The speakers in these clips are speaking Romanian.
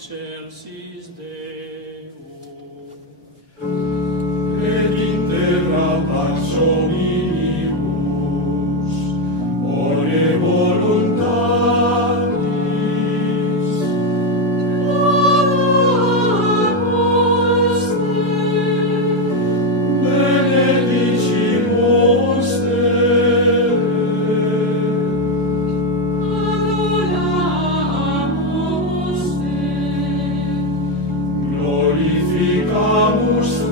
excelsis Deo. Et in terra pax hominibus, ore voluntatis, Adoramus Te, benedicimus Te, adoramus Te, glorificamus Te,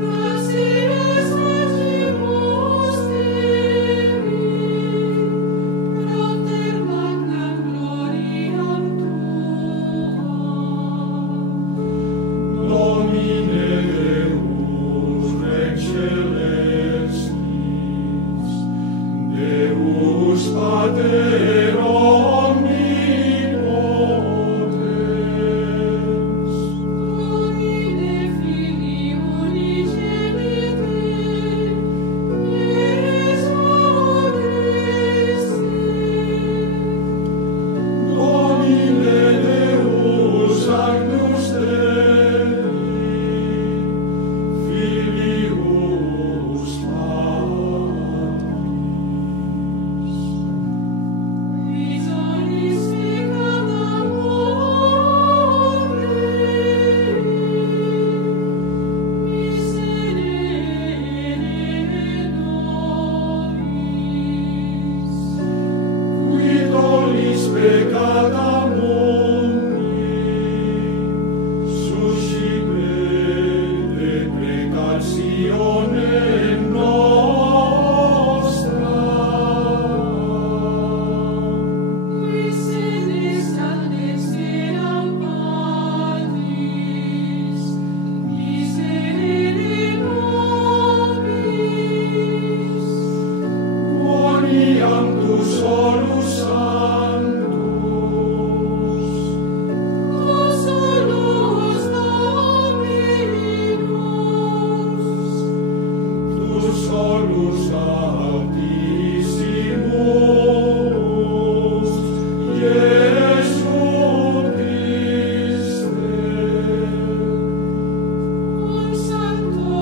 gratias facimus Tibi, propter magnam gloriam Tuam. Domine Deus Rex celestis, Deus Pater omnipotens, Domine Filii unigenite, Iesu Christe, Domine Deus Agnus Dei, Filius Patris. Visoris peccata mundi, miserere nobis. Qui tollis peccata mundi, suscipe deprecationem nostra. Qui sedes ad dexteram Patris, miserere nobis. Moniam tu solus sanctus, Tu solus Dominus, tu solus Altissimus, Iesu Christe. cum Sancto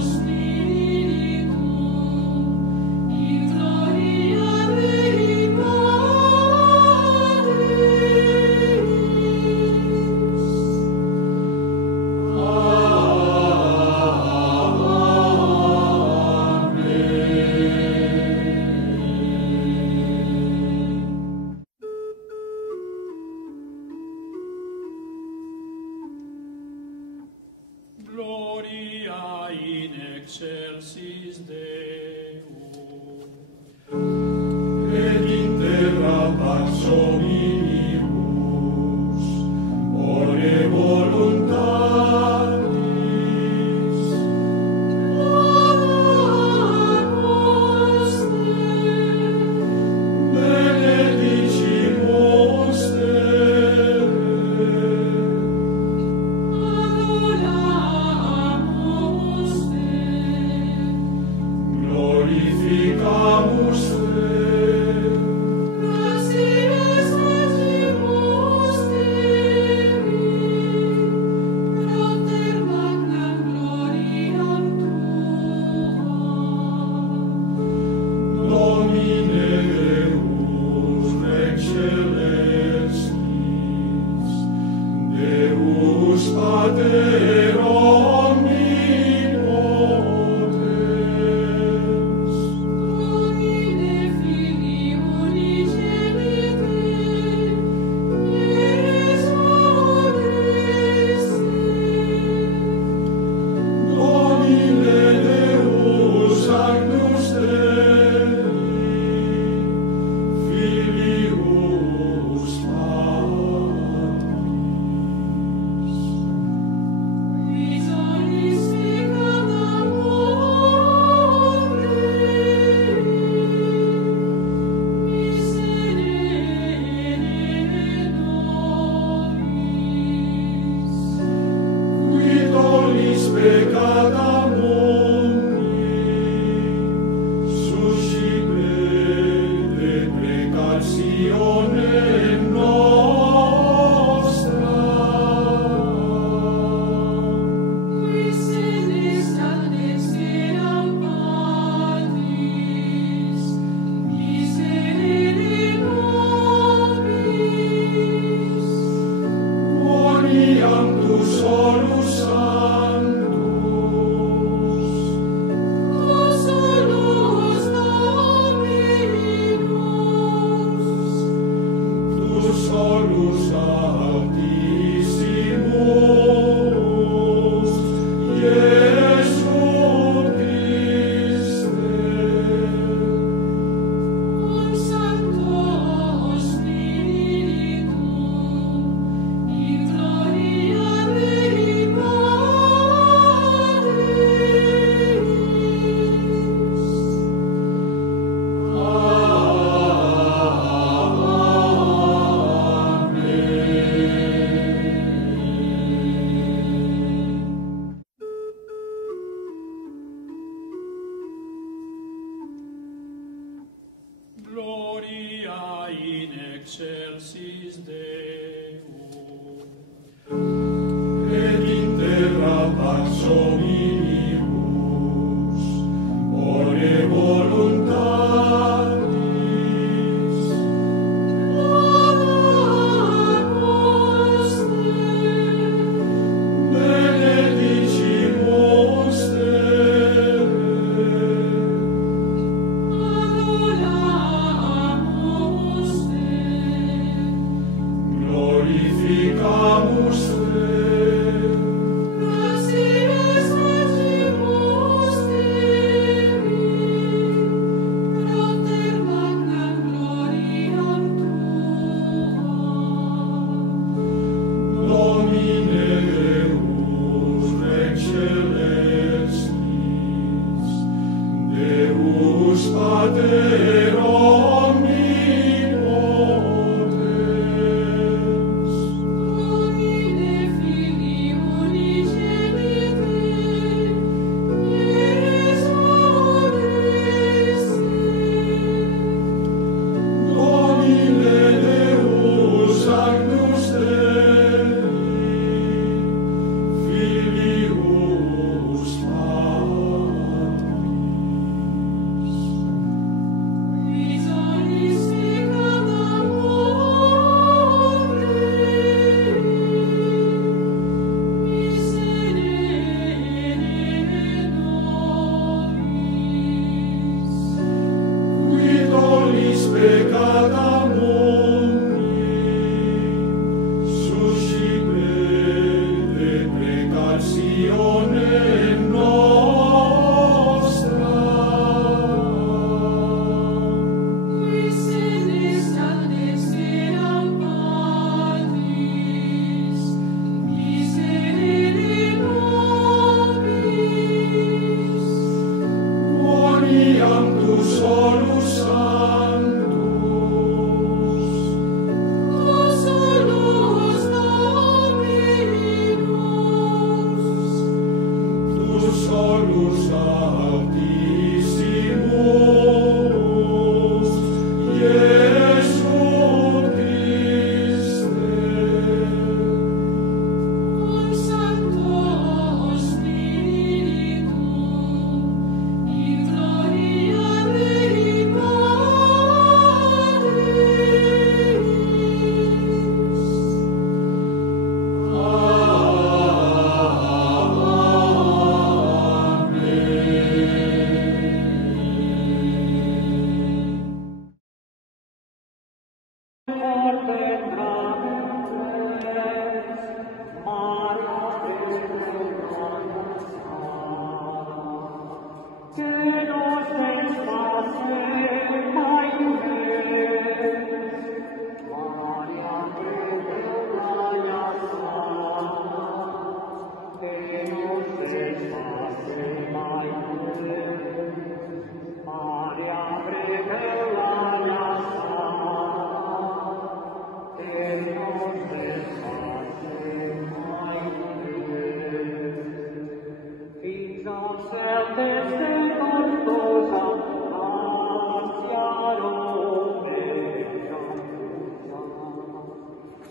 Spiritum, in gloria Dei Gloria in excelsis Deo. Et in terra pax hominibus, ore voluntatis, Adoramus Te, benedicimus Te, adoramus Te, glorificamus Te, gratias facimus solus sanctus, Tu solus Dominus, tu solus Altissimus, Iesu Christe, cum Sancto Spiritum, in gloria Dei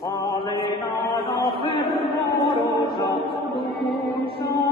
Allenato fervorosa, dulce